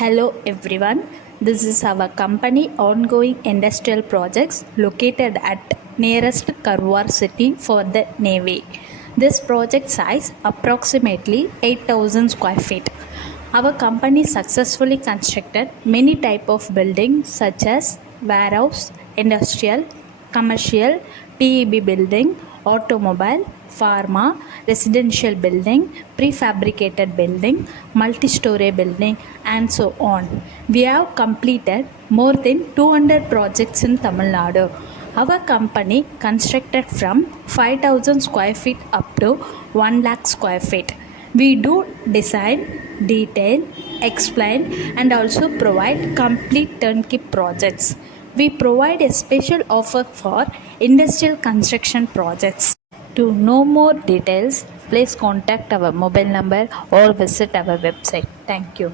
Hello everyone, this is our company ongoing industrial projects located at nearest Karwar city for the Navy. This project size approximately 8,000 square feet. Our company successfully constructed many type of buildings such as warehouse, industrial, commercial, TEB building, automobile, pharma, residential building, prefabricated building, multi-story building, and so on. We have completed more than 200 projects in Tamil Nadu. Our company constructed from 5,000 square feet up to 1 lakh square feet. We do design, detail, explain, and also provide complete turnkey projects. We provide a special offer for industrial construction projects. To know more details, please contact our mobile number or visit our website. Thank you.